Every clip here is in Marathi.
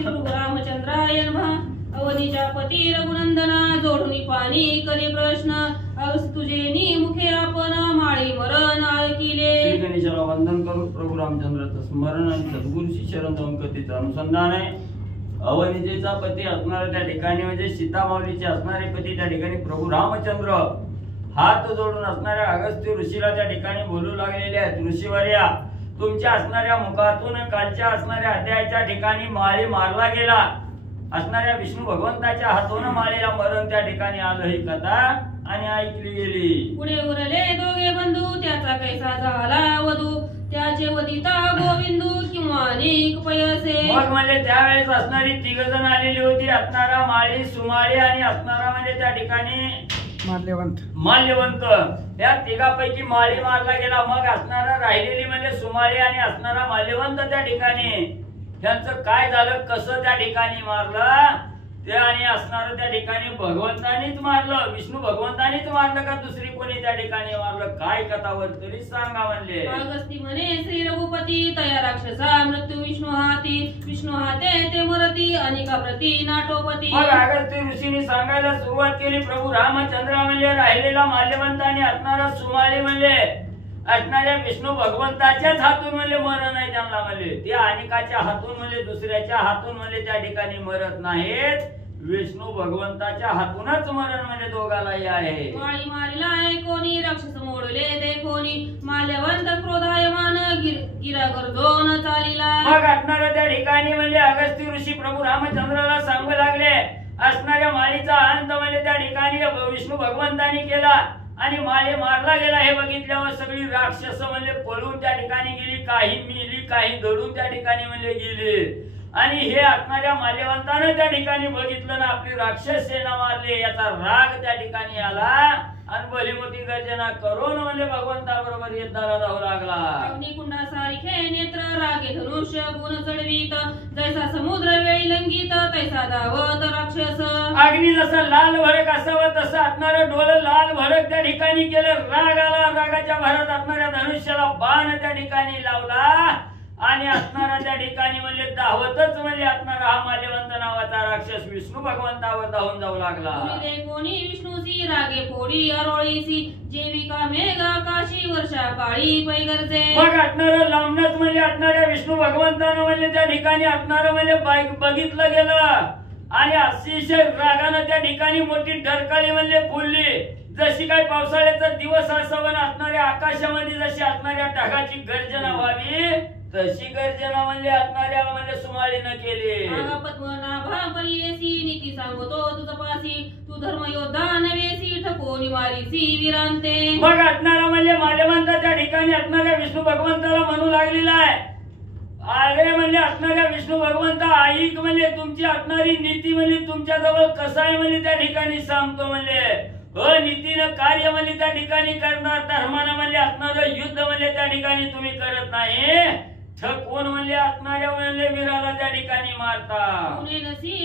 श्री प्रभू रामचंद्राय नमः। अवनीच्या पती रघुनंदना जोडून पाणी करी प्रश्न तुझे मुखे आपण माळी मरण ऐकिले। श्री गणेशाला वंदन करून प्रभू रामचंद्राचं स्मरण आणि सद्गुरूची शरण जाऊन कथेचं अनुसंधान आहे। अवनीजेचा पती असणारा त्या ठिकाणी म्हणजे सीतामाऊलीचे असणारे पती त्या ठिकाणी प्रभू रामचंद्र हात जोडून असणाऱ्या अगस्त्य ऋषीला त्या ठिकाणी बोलू लागलेले आहेत। ऋषीवर्या, तुमच्या असणाऱ्या मुखातून कालच्या असणाऱ्या अध्यायाच्या ठिकाणी माळी मारला गेला, असणाऱ्या विष्णू भगवंताच्या हातून माळीला मरण त्या ठिकाणी आलं ही कथा आणि ऐकली गेली। पुढे उरले दोघे बंधू त्याचा कैसा झाला वधू, त्याचे वदिता गोविंदू किंवा अनेक पयसे। मग म्हणजे त्यावेळेस असणारी तिघ जण आलेली होती, असणारा माळी, सुमाळी आणि असणारा म्हणजे त्या ठिकाणी माल्यवंत। त्या तिघापैकी माळी मारला गेला, मग असणारा राहिलेली म्हणजे सुमाळी आणि असणारा माल्यवंत त्या ठिकाणी त्यांचं काय झालं, कसं त्या ठिकाणी मारलं ते आणि असणार त्या ठिकाणी भगवंतानीच मारलं, विष्णू भगवंतानीच मारलं का दुसरी कोणी त्या ठिकाणी मारलं, काय कथावर तरी सांगा म्हणले। अगस्ती म्हणे श्री रघुपती तया राक्षसा मृत्यू विष्णू हाते ते मरती अनेका प्रती नाटोपती। मग अगस्ती ऋषींनी सांगायला सुरुवात केली, प्रभू रामचंद्र म्हणजे राहिलेला माल्यवंत आणि असणारा सुमाळी म्हणजे असणाऱ्या विष्णू भगवंताच्याच हातून म्हणजे मरण आहे त्यांना, म्हणजे ते अनेकाच्या हातून म्हणजे दुसऱ्याच्या हातून म्हणजे त्या ठिकाणी मरत नाहीत, विष्णू भगवंताच्या हातूनच मरण म्हणजे दोघालाही आहे। माळी मारिलाय कोणी राक्षस मोडले ते कोणी, माल्यवंत क्रोधायमान गिरा गर्जोन चालिला। मग असणाऱ्या त्या ठिकाणी म्हणजे अगस्ती ऋषी प्रभू रामचंद्राला सांगू लागले, असणाऱ्या माळीचा अंत म्हणजे त्या ठिकाणी विष्णू भगवंतानी केला आणि माळी मारला गेला हे बघितल्यावर सगळी राक्षस म्हणजे पळून त्या ठिकाणी गेली, काही मिली काही दडून त्या ठिकाणी म्हणजे गेली। आणि हे असणाऱ्या माल्यवंतानं त्या ठिकाणी बघितलं ना, आपली राक्षस सेना मारली, याचा राग त्या ठिकाणी आला आणि भलीमोठी गर्जना करून म्हणजे भगवंताबरोबर युद्धाला जाऊ लागला। अग्निकुंडा सारखे नेत्र रागे धनुष्य गुण चढवीत, जैसा समुद्र वेळी लंघित तैसा धावत राक्षस। अग्नी जसा लाल भडक असावं तसं असणारं डोळं लाल भडक त्या ठिकाणी केलं, राग आला, रागाच्या भरात असणाऱ्या धनुष्याला बाण त्या ठिकाणी लावला आणि असणारा त्या ठिकाणी म्हणजे धावतच म्हणजे असणारा हा माल्यवंत नावाचा राक्षस विष्णू भगवंतावर धावून जाऊ लागला। कोणी विष्णूसी रागे फोडी अरोळीसी, जेविका मेघ आकाशी वर्षा काळी पैगरजे। मग असणारं लांबनच म्हणजे असणाऱ्या विष्णू भगवंतानं म्हणजे त्या ठिकाणी असणारं म्हणजे बघितलं गेलं आणि अतिशय रागानं त्या ठिकाणी मोठी डरकाळी म्हणजे फुलली, जशी काय पावसाळ्याचा दिवस असावा असणाऱ्या आकाशामध्ये जशी असणाऱ्या ढगाची गर्जना व्हावी तशी गर्जना म्हणजे असणाऱ्या म्हणजे सुमाळीनं केली। नीती सांगतो तुझपासी, तू धर्म योद्धा नवेसी ठकोनी वारीसी वीरांते। मग असणारा म्हणजे माल्यवंताच्या ठिकाणी असणाऱ्या विष्णू भगवंताला म्हणू लागलेला आहे, अरे म्हणजे असणाऱ्या विष्णू भगवंता ऐक म्हणजे तुमची असणारी नीती म्हणजे तुमच्या जवळ कसं आहे म्हणजे त्या ठिकाणी सांगतो, म्हणजे नीतीनं कार्य म्हणजे त्या ठिकाणी करणार, धर्मानं म्हणजे असणारं युद्ध म्हणजे त्या ठिकाणी तुम्ही करत नाही, ठकवून म्हणजे असणाऱ्या म्हणजे वीराला त्या ठिकाणी मारता।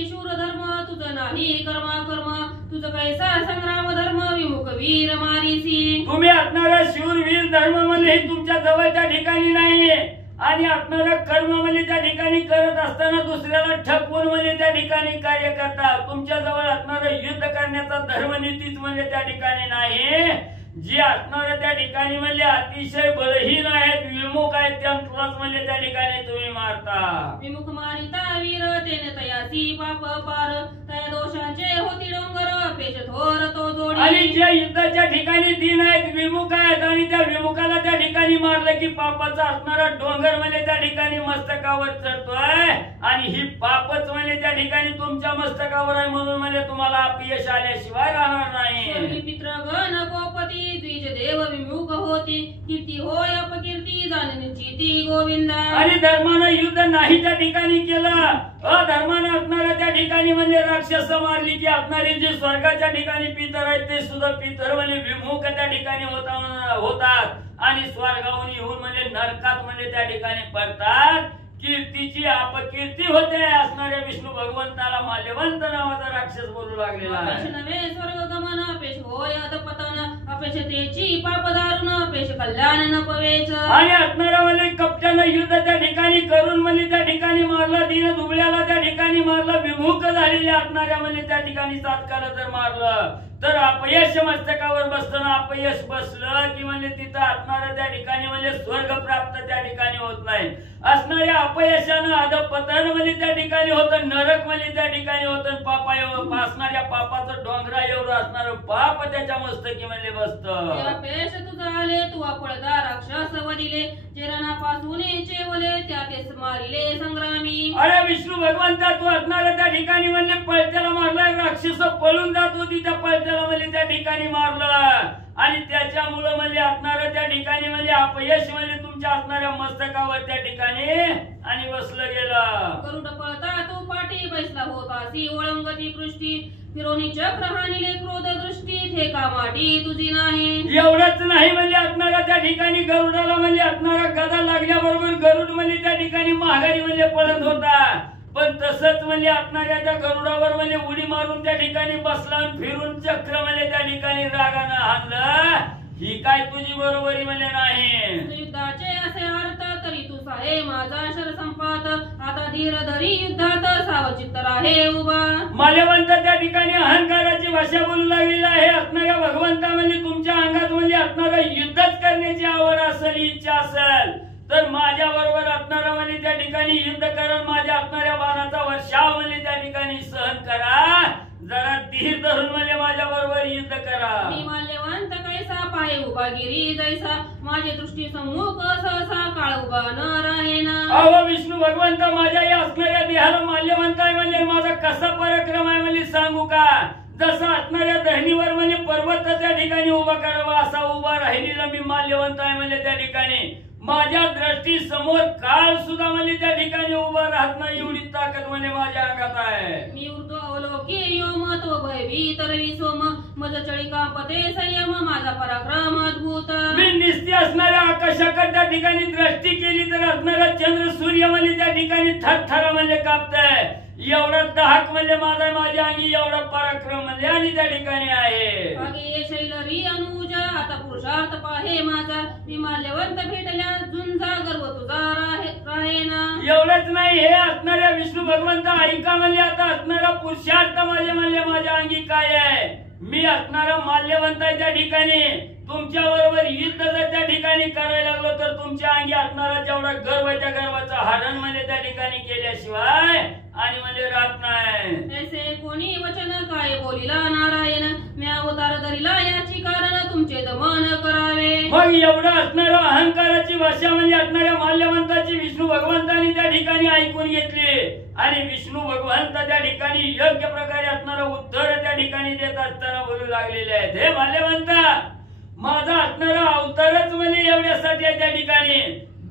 शूर धर्म तुझं नाही कर्मा कर्म, तुझं कैसा संग्राम धर्म विमुख वीर मारीसी। तुम्ही असणारा शूरवीर धर्म म्हणजे तुमच्या जवळ त्या ठिकाणी नाहीये आणि असणारं कर्म म्हणजे त्या ठिकाणी करत असताना दुसऱ्याला ठकवून म्हणजे त्या ठिकाणी कार्य करता, तुमच्या जवळ असणारं युद्ध करण्याचा धर्मनीतीच म्हणजे त्या ठिकाणी नाही, जी असणाऱ्या त्या ठिकाणी म्हणजे अतिशय बलहीन आहेत, विमुख आहेत, त्यांनाच म्हणजे त्या ठिकाणी तुम्ही मारता। विमुख मारिता वीर तेने तयासी पाप पार, तया दोषांचे होती डोंगर पेश थोर तो जोडी। आणि जे युद्धाच्या ठिकाणी दिन आहेत, विमुख आहेत आणि त्या विमुखाला त्या ठिकाणी मारलं की पापाचा असणारा डोंगर म्हणजे त्या ठिकाणी मस्तकावर चढतोय आणि ही पापच म्हणजे त्या ठिकाणी तुमच्या मस्तकावर आहे, म्हणून म्हणजे तुम्हाला अपयश आल्याशिवाय राहणार नाही। पितृगण कोपती द्विज देव विमुख होती, कीर्ती होय अपकीर्ती जाणनीची गोविंदा। आणि धर्मानं युद्ध नाही त्या ठिकाणी केलं, अधर्मानं असणाऱ्या त्या ठिकाणी म्हणजे राक्षस मारली की असणारी जे स्वर्गाच्या ठिकाणी पितर आहेत ते सुद्धा पितर म्हणजे विमुख त्या ठिकाणी होतात आणि स्वर्गाहून येऊन म्हणजे नरकात म्हणजे त्या ठिकाणी पडतात। कीर्तीची अपकीर्ती होते, असणाऱ्या विष्णू भगवंताला माल्यवंत नावाचा राक्षस बोलू लागलेला आहे। नवे स्वर्ग गमन पेश होय अधपतन, अपेक्षतेची पाप दारुण पेश कल्याण न पवेच। आणि असणारा म्हणजे कपटानं युद्ध त्या ठिकाणी करून म्हणजे त्या ठिकाणी मारलं, दीन दुबळ्याला त्या ठिकाणी ठिकाणी मारलं, विमुख झालेल्या असणाऱ्या म्हणजे त्या ठिकाणी तात्काळ जर मारलं तर अपयश मस्तकावर बसताना अपयश बसलं की म्हणजे तिथं असणारं त्या ठिकाणी म्हणजे स्वर्ग प्राप्त त्या ठिकाणी होत नाही. असणाऱ्या अपयशानं अधपतन म्हणजे त्या ठिकाणी होतं, नरक म्हणजे त्या ठिकाणी होतं, असणाऱ्या पापाचं डोंगरा एवढं असणारं पाप त्याच्या मस्तकी म्हणजे बसतं. अपयश तुझं आले तू पळदा राक्षस वदिले, जे रणापासून चेवले त्यातेच मारिले संग्रामी. अरे विष्णू भगवंता तू असणाऱ्या त्या ठिकाणी म्हणजे पळत्याला मारलाय, राक्षस पळून जात होती त्या पळत्याला म्हणजे त्या ठिकाणी मारलं आणि त्याच्यामुळे म्हणजे असणारं त्या ठिकाणी म्हणजे अपयश म्हणजे तुमच्या असणाऱ्या मस्तकावर त्या ठिकाणी आणि बसलं गेलं. गरुड पळता तू पाठी बैसला होतासी, ओळंगती पृष्ठी फिरोनी चक्र हानिले क्रोध दृष्टी, ठेका माटी तुझी नाही. एवढंच नाही म्हणजे असणारा त्या ठिकाणी गरुडाला म्हणजे असणारा गदा लागल्याबरोबर गरुड म्हणजे त्या ठिकाणी माघारी म्हणजे पळत होता, पण तसंच म्हणजे असणाऱ्या त्या गरुडावर म्हणजे उडी मारून त्या ठिकाणी बसला, फिरून चक्र म्हणजे त्या ठिकाणी रागानं हाणलं. ही काय तुझी बरोबरी म्हणजे नाही. युद्धाचे असे अर्थ तरी तू साहे माझा शर संपात, आता धीर धरी युद्धात सावचित्त राहे उभा. माल्यवंत त्या ठिकाणी अहंकाराची भाषा बोलू लागलेला आहे. असणाऱ्या भगवंता म्हणजे तुमच्या अंगात म्हणजे असणारं युद्धच करण्याची आवड असेल, इच्छा असेल तर माझ्या बरोबर असणारा म्हणजे त्या ठिकाणी युद्ध करा, माझ्या असणाऱ्या बाणाचा वर्षाव म्हणजे त्या ठिकाणी सहन करा, जरा धीर धरून म्हणजे माझ्या बरोबर युद्ध करा. मी माल्यवंत कैसा पाय उभा गिरी जैसा, माझे दृष्टी सम्मुख सहसा काळ उभा न राहेना. अहो विष्णू भगवंत माझ्या या असणाऱ्या देहाला माल्यवंत आहे म्हणजे माझा कसा पराक्रम आहे म्हणजे सांगू का. जसा असणाऱ्या दहनीवर म्हणजे पर्वत त्या ठिकाणी उभा करावा असा उभा राहिलेला मी माल्यवंत आहे म्हणजे त्या ठिकाणी माझ्या दृष्टी समोर काळ सुद्धा म्हणजे त्या ठिकाणी उभा राहत नाही, एवढी ताकद म्हणजे माझ्या अंगात आहे. मी ऊर्ध्व अवलोकी योम तो भयभीत रवी सोम, मज चळिका पते संयम माझा पराक्रम अद्भुत. मी निस्ती असणाऱ्या आकाशाकडे त्या ठिकाणी दृष्टी केली तर असणारा चंद्र सूर्य म्हणजे त्या ठिकाणी थरथर म्हणजे कापताय, एवढा दाहक म्हणजे माझा माझ्या अंगी एवढा पराक्रम म्हणजे आणि त्या ठिकाणी आहे. आगे शैलरी अनुजा आता पुरुषार्थ पाहे माझा, मी माल्यवंत भेटल्या झुंजा गर्व तुझा राहेना. एवढंच नाही हे असणाऱ्या विष्णू भगवंत ऐका म्हणजे आता असणारा पुरुषार्थ माझे म्हणजे माझ्या अंगी काय आहे. मी असणारा माल्यवंत आहे त्या ठिकाणी तुमच्या बरोबर युद्ध जर त्या ठिकाणी करायला लागलो तर तुमच्या अंगी असणारा जेवढा गर्व त्या गर्वाचं हरण म्हणजे त्या ठिकाणी केल्याशिवाय आणि म्हणजे राहत नाही. ऐसे कोणी वचन काय बोलिला नारायण, मी अवतार धरिला याची कारण तुमचे दमन करावे. मग एवढं असणारं अहंकाराची भाषा म्हणजे असणाऱ्या माल्यवंताची विष्णू भगवंतांनी त्या ठिकाणी ऐकून घेतली आणि विष्णू भगवंत त्या ठिकाणी योग्य प्रकारे असणारं उत्तर त्या ठिकाणी देत असताना बोलू लागलेले आहेत. हे माल्यवंता माझा असणारा अवतारच म्हणजे एवढ्यासाठी आहे त्या ठिकाणी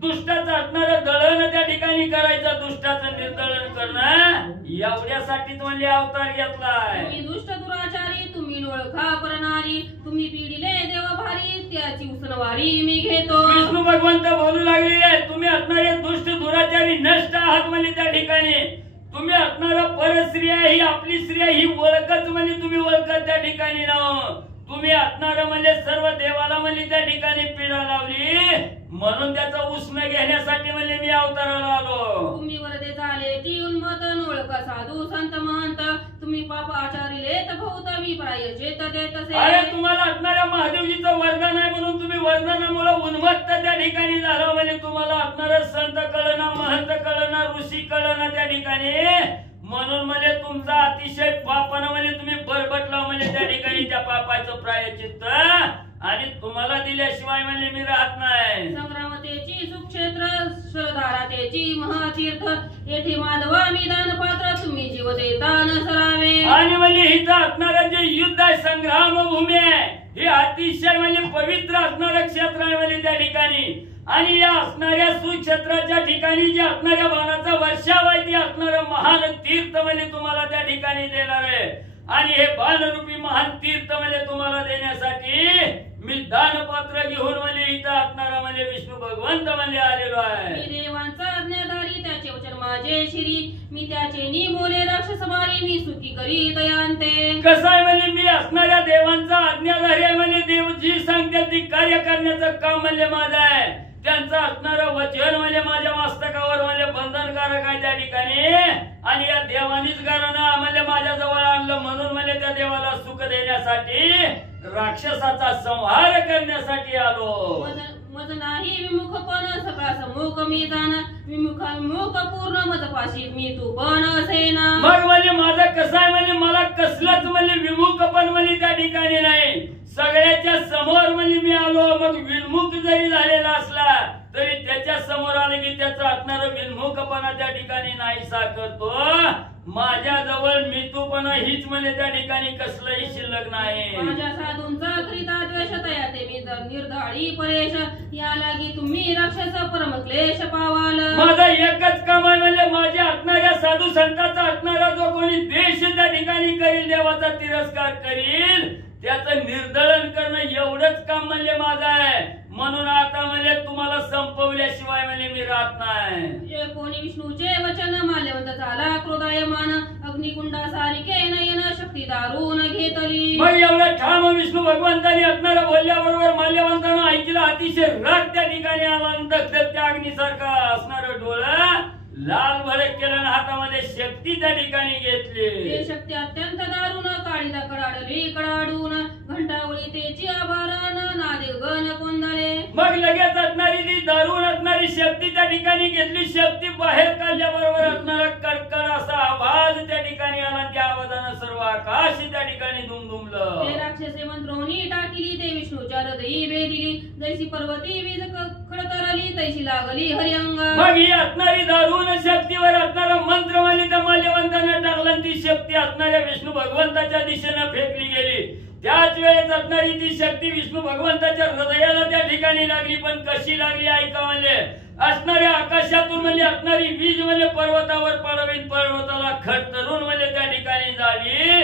दुष्टाचं असणारं दळण त्या ठिकाणी करायचं, दुष्टाचं निर्दळन करणं एवढ्यासाठीच म्हणजे अवतार घेतलाय. तुम्ही दुष्ट दुराचारी तुम्ही ओळखा परनारी, तुम्ही पिढीले देव भारी त्याची उसनवारी मी घेतो. विष्णू भगवंत बोलू लागलेले आहेत तुम्ही असणारे दुष्ट दुराचारी नष्ट आहात म्हणजे त्या ठिकाणी तुम्ही असणारा परस्त्री आहे, ही आपली स्त्री आहे ही ओळखच म्हणजे तुम्ही ओळखत त्या ठिकाणी ना. तुम्ही असणारं म्हणजे सर्व देवाला म्हणजे त्या ठिकाणी पीडा लावली म्हणून त्याचा उष्ण घेण्यासाठी म्हणजे मी अवताराला आलो. तुम्ही वरदे झाले ती उन्मत ओळख साधू संत महंत, तुम्ही पाप आचारिले तर बहुत मी प्रायश्चित देत असे. अरे तुम्हाला असणाऱ्या महादेवजीचं वरदान आहे म्हणून तुम्ही वरदानामुळे उन्मत्त त्या ठिकाणी झाला म्हणजे तुम्हाला असणारं संत कळना महंत कळना ऋषी कळना त्या ठिकाणी म्हणून म्हणजे तुमचा अतिशय पापानं म्हणजे तुम्ही बरबटला म्हणजे त्या ठिकाणी त्या पापाचं प्रायश्चित्त आणि तुम्हाला दिल्याशिवाय म्हणजे मी राहत नाही. संग्रामतेची सुक्षेत्र श्रद्धारातेची महातीर्थ, येथे माधवा मी दान पात्र तुम्ही जीव देतान सरावे. आणि म्हणजे इथं असणारं जे युद्ध आहे संग्राम भूमी आहे हे अतिशय म्हणजे पवित्र असणारं क्षेत्र आहे म्हणजे त्या ठिकाणी आणि या असणाऱ्या सुक्षेत्राच्या ठिकाणी जे असणाऱ्या बाणाचा वर्षाव आहे ते असणारं महान तीर्थ म्हणजे तुम्हाला त्या ठिकाणी देणार आहे आणि हे बाणरूपी महान तीर्थ म्हणजे तुम्हाला देण्यासाठी मी दानपात्र घेऊन म्हणजे इथं असणारा म्हणजे विष्णू भगवंत म्हणजे आलेलो आहे. मी देवांचा आज्ञाधारी त्याचे वचन माझे शिरी, मी त्याचे निमोले राक्षस मारी मी सुखी करी दयांते. कसं आहे म्हणजे मी असणाऱ्या देवांचा आज्ञाधारी आहे म्हणजे देव जी सांगते ती कार्य करण्याचं काम म्हणजे माझं आहे. त्या त्यांचं असणारं वचन म्हणजे माझ्या मस्तकावर म्हणजे बंधनकारक आहे त्या ठिकाणी आणि या देवानीच घरानं म्हणजे माझ्या जवळ आणलं म्हणून म्हणजे त्या देवाला सुख देण्यासाठी राक्षसाचा संहार करण्यासाठी आलो. मज नाही विमुख पण सगळा समुख मी जाण विमुख पूर्ण मज पाशी मी तू पण असेना. मग म्हणजे माझं कसं आहे म्हणजे मला कसलंच म्हणजे विमुख पण म्हणजे त्या ठिकाणी नाही. सगळ्याच्या समोर म्हणजे मी आलो. मग विमुख जरी झालेला असला तरी त्याच्या समोर आले की त्याचा असणारा विमुखपणा त्या ठिकाणी नाहीसा करतो. माझ्या जवळ मितूपणा हीच म्हणजे त्या ठिकाणी कसलंही शिल्लक नाही. माझ्या साधूंचा करिता द्वेष तयाते मी तर निर्धाळी परेश या लागी तुम्ही राक्षस परम क्लेश पावाल. माझा एकच काम आहे म्हणजे माझ्या असणाऱ्या साधू संतांचा असणारा जो कोणी द्वेष त्या ठिकाणी करील देवाचा तिरस्कार करील त्याचं निर्दळन करणं एवढंच काम म्हणजे माझं आहे. म्हणून आता म्हणजे तुम्हाला संपवल्याशिवाय म्हणजे मी राहत नाही. जे कोणी विष्णूचे वचन माल्यवंत झाला क्रोधायमान अग्निकुंडा सारिके नयन शक्ती दारून घेतली. मग एवढं ठाम विष्णू भगवंतांनी असणारा बोलल्याबरोबर माल्यवंतानं ऐकलं. अतिशय राग त्या ठिकाणी आला. त्या अग्निसारखा असणारं डोळं लाल भडक केलं आणि हातामध्ये शक्ती त्या ठिकाणी घेतली. ते शक्ती अत्यंत दारुण काळीदा कडाडली कडाडून घंटावळी तेची आभारण नादे गण कोंदळे. मग लगेच असणारी ती दारुण असणारी शक्ती त्या ठिकाणी घेतली. शक्ती बाहेर काढल्याबरोबर असणारा कडकड असा आवाज त्या ठिकाणी आला. त्या आवाजानं सर्व आकाश त्या ठिकाणी दुमदुमलं. ते राक्षसे मंत्रोनी टाकली ते विष्णूच्या हृदयी वेदिली जैसी पर्वती वीज खडतरली तैशी लागली हरिअंग. मग ही असणारी दारुण शक्तीवर असणारा मंत्र म्हणजे त्या माल्यवंतानं टाकला. ती शक्ती असणाऱ्या विष्णू भगवंताच्या दिशेनं फेकली गेली. त्याच वेळेस असणारी ती शक्ती विष्णू भगवंताच्या हृदयाला त्या ठिकाणी लागली. पण कशी लागली ऐका म्हणजे असणाऱ्या आकाशातून म्हणजे असणारी वीज म्हणजे पर्वतावर पडवीन पर्वताला खडतरून म्हणजे त्या ठिकाणी झाली.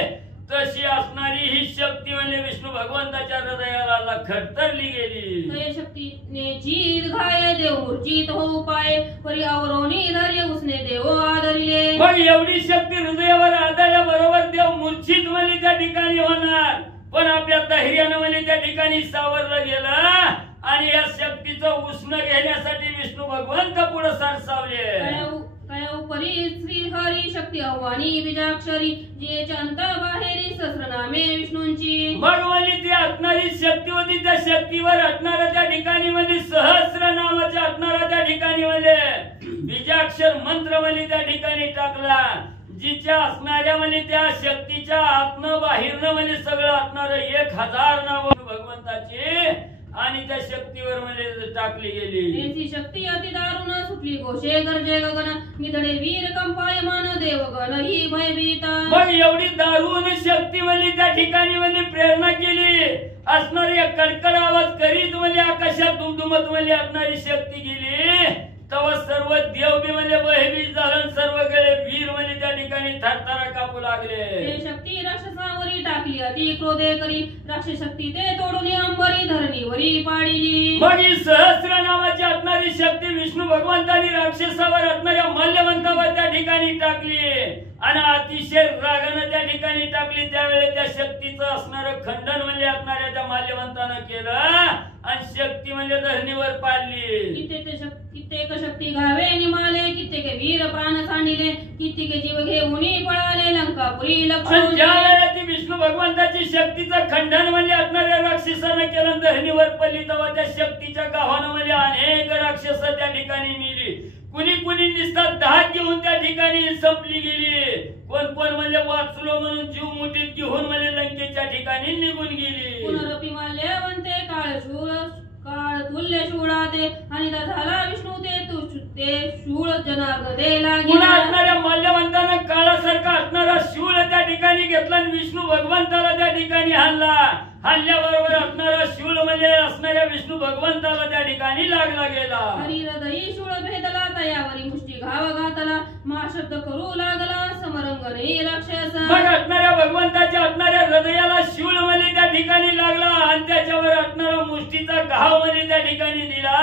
तशी असणारी ही शक्ती म्हणजे विष्णू भगवंताच्या हृदयाला खडतरली गेली. तय शक्तीने जीत घाय देव मूर्छित हो पाय परी आवरोनी धैर्य उसने देव आदरिले. मग एवढी शक्ती हृदयावर आदरल्या बरोबर देव मूर्छित म्हणजे त्या ठिकाणी होणार. पण आपल्या धैर्यानं म्हणजे त्या ठिकाणी सावरलं गेलं आणि या शक्तीचं उष्ण घेण्यासाठी विष्णू भगवंत पुढे सरसावले. परी श्री हरी शक्ती आव्हानी बीजाक्षरी जे अंत बाहेरी सहस्रनामे विष्णूंची. मग म्हणजे ती असणारी शक्ती होती. त्या शक्तीवर असणारा त्या ठिकाणी म्हणजे सहस्र नावाच्या असणारा त्या ठिकाणी म्हणजे बीजाक्षर मंत्र म्हणजे त्या ठिकाणी टाकला. जिच्या असणाऱ्या म्हणजे त्या शक्तीच्या आतनं बाहेरनं म्हणजे सगळं असणार 1000 नाव भगवंताची आणि त्या शक्तीवर म्हणजे टाकली गेली. त्यांची शक्ती अति दारुण सुटली घोषे गरजे गगन निधडे वीर कंपायमान देवगण ही भयभीत. मग एवढी दारुण शक्ती म्हणजे त्या ठिकाणी म्हणजे प्रेरणा केली. असणारी कडकड आवाज करीत म्हणजे आकाशात दुमदुमत म्हणजे असणारी शक्ती गेली. तेव्हा सर्व देव बी म्हणजे भयभीत झालं. सर्वकडे वीर म्हणजे त्या ठिकाणी थरथर कापू लागले. ते शक्ती राक्षसावरी टाकली अति क्रोधे करी राक्षस शक्ती ते तोडून अंबरी धरणीवरी पाडिली. मग ही सहस्र नावाची असणारी शक्ती विष्णू भगवंतांनी राक्षसावर असणाऱ्या मल्यवंतावर त्या ठिकाणी टाकली आणि अतिशय रागानं त्या ठिकाणी टाकली. त्यावेळेस त्या शक्तीचं असणारं खंडन म्हणजे असणाऱ्या त्या माल्यवंतानं केलं आणि शक्ती म्हणजे धरणीवर पाडली. कित्येक शक्ती घावे निमाले कित्येक वीर प्राण सांडिले कित्येक जीव घेऊन पळाले लंकापुरी लक्ष्मण. ज्या वेळेला ती विष्णू भगवंताची शक्तीचं खंडन म्हणजे असणाऱ्या राक्षसानं केलं धरणीवर पडली तेव्हा त्या शक्तीच्या गावानं म्हणजे अनेक राक्षस त्या ठिकाणी मिली. कुणी कुणी निसतात 10 घेऊन त्या ठिकाणी संपली गेली. कोण कोण म्हणजे वाचलो म्हणून जीव मुठीत घेऊन म्हणजे लंकेच्या ठिकाणी निघून गेली. पुनरपी माल्यवंते काळ तुल्य शूळा ते आणि झाला विष्णू ते शूळ जनार्दन दे लागे. असणाऱ्या माल्यवंतानं काळासारखा असणारा शूळ त्या ठिकाणी घेतला आणि विष्णू भगवंताला त्या ठिकाणी हाणला. हाणल्याबरोबर असणारा शूळ म्हणजे असणाऱ्या विष्णू भगवंताला त्या ठिकाणी लागला गेला. हरी हृदयी शूळ भेदला तयावरी मुष्टी घाव घातला मा शब्द करू लागला समरंगणी राक्षस. मग असणाऱ्या भगवंताच्या असणाऱ्या हृदयाला शूळ म्हणजे त्या ठिकाणी लागला आणि त्याच्यावर असणारा मुष्टीचा घाव म्हणजे त्या ठिकाणी दिला.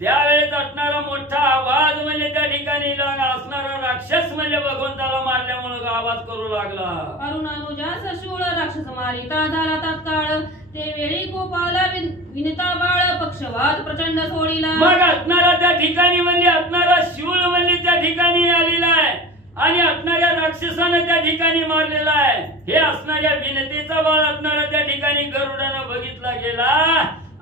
त्यावेळेस असणारा मोठा आवाज म्हणजे त्या ठिकाणी असणारा राक्षस म्हणजे भगवंताला मारल्यामुळे आवाज करू लागला. अरुणानुजास शूळ राक्षस मारिता झाला तात्काळ ते वेळी गोपाला विनता बाळ पक्षवात प्रचंड सोडिला. मग असणारा त्या ठिकाणी म्हणजे असणारा शूळ म्हणजे त्या ठिकाणी आलेला आहे आणि असणाऱ्या राक्षसानं त्या ठिकाणी मारलेला आहे. हे असणाऱ्या विनतेचा बाळ असणारा त्या ठिकाणी गरुडानं बघितला गेला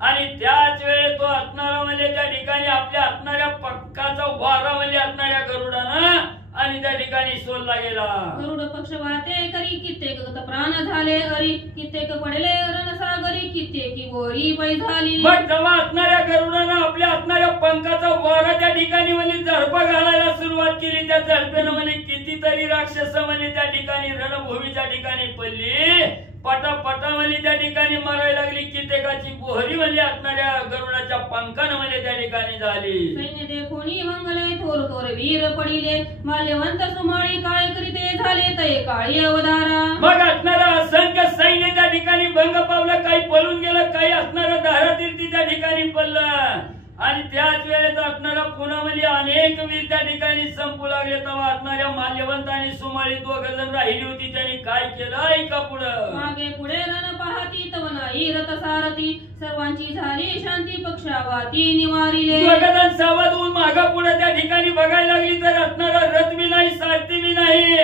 आणि त्याच वेळे तो असणारा म्हणजे त्या ठिकाणी आपल्या असणाऱ्या पक्काचा वारा म्हणजे असणाऱ्या गरुडानं आणि त्या ठिकाणी सोडला गेला. गरुड पक्ष वाहते करी कित्येक प्राण झाले अरी कित्येक पडले रणसागरी कित्येकी बोरी पै झाली. मग जेव्हा असणाऱ्या गरुडानं आपल्या असणाऱ्या पंखाचा वारा त्या ठिकाणी म्हणजे झडपा घालायला सुरुवात केली, त्या झडपेनं म्हणजे कितीतरी राक्षस म्हणजे त्या ठिकाणी रणभूमीच्या ठिकाणी पडली. पटापटा म्हणजे त्या ठिकाणी मारायला लागली. कित्येकाची बोहरी म्हणजे असणाऱ्या गरुडाच्या पंखानं म्हणजे त्या ठिकाणी झाली. सैन्य देखोनी मंगले थोर थोर वीर पडिले माल्यवंत सुमाळी काय करीते झाले तय काळी अवधारा. मग असणारा असंख्य सैन्य त्या ठिकाणी भंग पावलं, काही पळून गेलं, काही असणारा धारातीर्थी त्या ठिकाणी पडलं आणि त्याच वेळेस असणारा पुण्यामध्ये अनेक वीर त्या ठिकाणी संपू लागले. तेव्हा असणाऱ्या माल्यवंत आणि सुमाळी दोघ जण राहिली होती. त्यांनी काय केलं ऐका पुढं. मागे पुढे रण पाहती तव नाही रथ सारथी सर्वांची झाली शांती पक्षावाती निवारिले. दोघ जण सावध होऊन मागा पुढे त्या ठिकाणी बघायला लागली तर असणारा रथ बी नाही, सारथी बी नाही,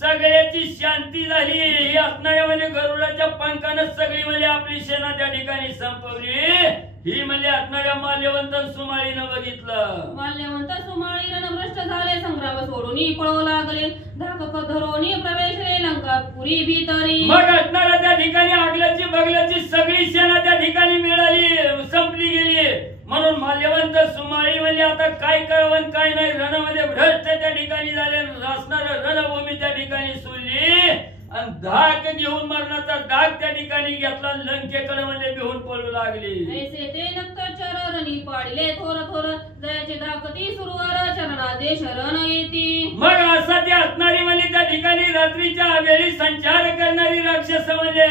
सगळ्याची शांती झाली. ही असणाऱ्या म्हणजे गरुडाच्या पंखानं सगळी म्हणजे आपली सेना त्या ठिकाणी संपवली. ही म्हणजे असणाऱ्या माल्यवंत सुमाळीनं बघितलं. माल्यवंत सुमाळी रणभ्रष्ट झाले संग्राम सोडून पळू लागले धाकक धरोनी प्रवेश रे लंकापुरी भीतरी. मग असणाऱ्या त्या ठिकाणी आगल्याची बगल्याची सगळी सेना त्या ठिकाणी मिळाली, संपली गेली. म्हणून माल्यवंत सुमाळी म्हणजे आता काय करावं काय नाही रणमध्ये भ्रष्ट त्या ठिकाणी झाले. असणारं रणभूमी त्या ठिकाणी सोडली आणि धाक घेऊन मरणाचा डाग त्या ठिकाणी घेतला. लंकेकडे म्हणजे भिवून पळू लागली. ऐसे ते नक्त चरणी पाडले थोर थोर जयाचे धाकती सुरवार चरणाचे शरण येती. मग असं ते असणारी म्हणजे त्या ठिकाणी रात्रीच्या वेळी संचार करणारी राक्षस म्हणजे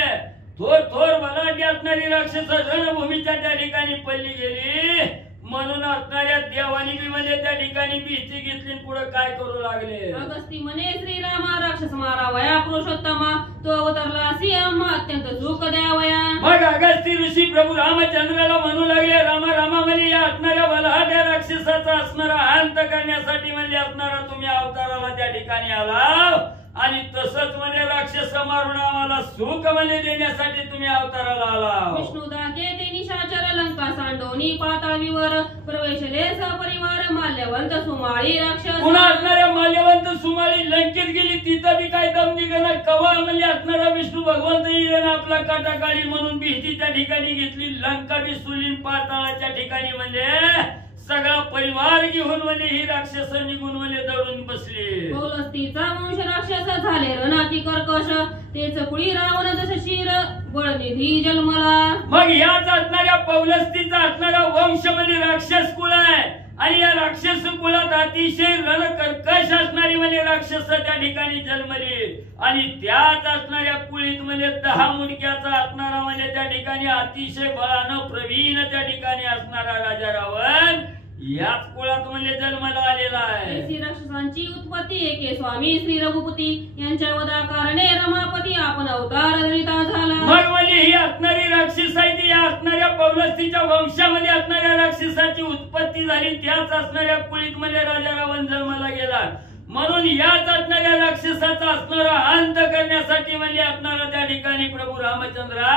थोर थोर बलाढ्य असणारी राक्षस रणभूमीच्या त्या ठिकाणी पडली गेली. म्हणून असणाऱ्या देवानी बी म्हणजे त्या ठिकाणी भीती घेतली, पुढे काय करू लागले. अगस्ती म्हणे श्रीरामा राक्षस मारावया पुरुषोत्तमा तो अवतरला सिंह अत्यंत सुख द्यावया. मग अगस्ती ऋषी प्रभू रामचंद्राला म्हणू लागले रामा रामा म्हणजे या असणाऱ्या बलाढ्य राक्षसाचा असणारा अंत करण्यासाठी म्हणजे असणारा तुम्ही अवताराला त्या ठिकाणी आला आणि तसंच म्हणजे राक्षस मारून आम्हाला सुख म्हणजे देण्यासाठी तुम्ही अवताराला आला. विष्णू दाके ते निशाचर लंका सांडोनी पाताळीवर प्रवेशले सपरिवार माल्यवंत सुमाळी राक्षस. पुन्हा असणाऱ्या माल्यवंत सुमाळी लंकेत गेली. तिथं बी काय दम निघाला. कवा म्हणजे असणारा विष्णू भगवंत येईन आपला काटा काढी म्हणून भीती त्या ठिकाणी घेतली. लंका बी सुलीन पाताळाच्या ठिकाणी म्हणजे सगळा परिवार घेऊन म्हणजे ही राक्षस निघून म्हणजे दडून बसले. पौलस्तीचा वंश राक्षस झाले रणाती कर्कश तेच पुढी रावण जस शिर बळनिधी जन्मला. मग याच असणाऱ्या पौलस्तीचा असणारा वंश म्हणजे राक्षस कुळ आहे आणि या राक्षस कुळात अतिशय रणकर्कश असणारी म्हणजे राक्षस त्या ठिकाणी जन्मली आणि त्याच असणाऱ्या कुळीत म्हणजे 10 मुंडक्याचा असणारा म्हणजे त्या ठिकाणी अतिशय बळानं प्रवीण त्या ठिकाणी असणारा राजा रावण याच कुळात म्हणजे जन्माला आलेला आहे. ऐसी राक्षसांची उत्पत्ती एके स्वामी श्री रघुपती यांच्या वदाकारणे रमापती आपण अवतार धरिता झाला. मग म्हणजे ही असणारी राक्षस आहे ती या असणाऱ्या पौलस्तीच्या वंशामध्ये असणाऱ्या राक्षसाची उत्पत्ती झाली. त्याच असणाऱ्या कुळीत म्हणजे राजा रावण जन्माला गेला. म्हणून याच असणाऱ्या राक्षसाचा असणारा अंत करण्यासाठी म्हणजे असणारा त्या ठिकाणी प्रभू रामचंद्र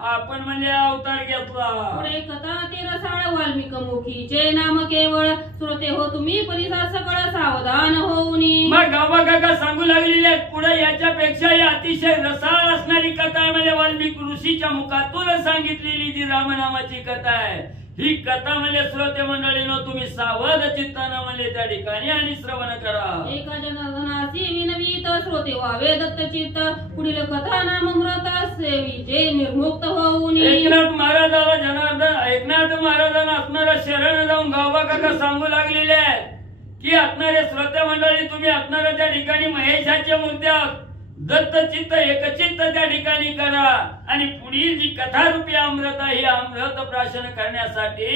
आपण म्हणजे अवतार घेतला. पुढे कथा ते रसाळ वाल्मिक मुखीचे नाम केवळ श्रोते हो तुम्ही परिसा सकळ सावधान होऊनी. मग गावा सांगू लागलेले पुढे याच्यापेक्षा अतिशय रसाळ असणारी कथा आहे म्हणजे वाल्मिक ऋषीच्या मुखातून सांगितलेली जी रामनामाची कथा आहे. ही कथा म्हणजे श्रोते मंडळीनो तुम्ही सावध चित्तानं म्हणजे त्या ठिकाणी आणि श्रवण करा. एका जनार्दनाची विनवीत श्रोते व्हावे दत्त चित्त पुढील कथा नामृत सेविजे निर्मुक्त होऊन. एकनाथ महाराजाला जनार्दन एकनाथ महाराजांना असणारा शरण जाऊन गावा काका सांगू लागलेले आहेत की असणारे श्रोते मंडळी तुम्ही असणाऱ्या त्या ठिकाणी महेशाच्या मूर्त्या दत्त चित्त एकचित्त त्या ठिकाणी करा आणि पुढील जी कथा रूपी अमृत ही अमृत प्राशन करण्यासाठी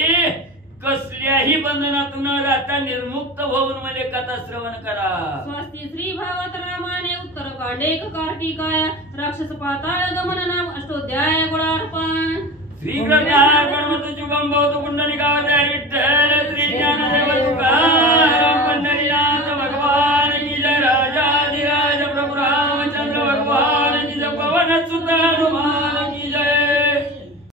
कसल्याही बंधनात न राहता निर्मुक्त होऊन म्हणजे कथा श्रवण करा. स्वस्ती श्री भागवत रामाने उत्तर काळी मांडेक कार्तिकाय राक्षस पाताळ गमन नाम अष्टोध्याय गुणार्पण. श्री गणपती शुभम भवतु कुंडलिकावते विठ्ठल श्री ज्ञानदेव तुकाराम पंढरीनाथ भगवान की जय. राजाधिराज प्रभु रामचंद्र भगवान की जय. पवन सुत हनुमान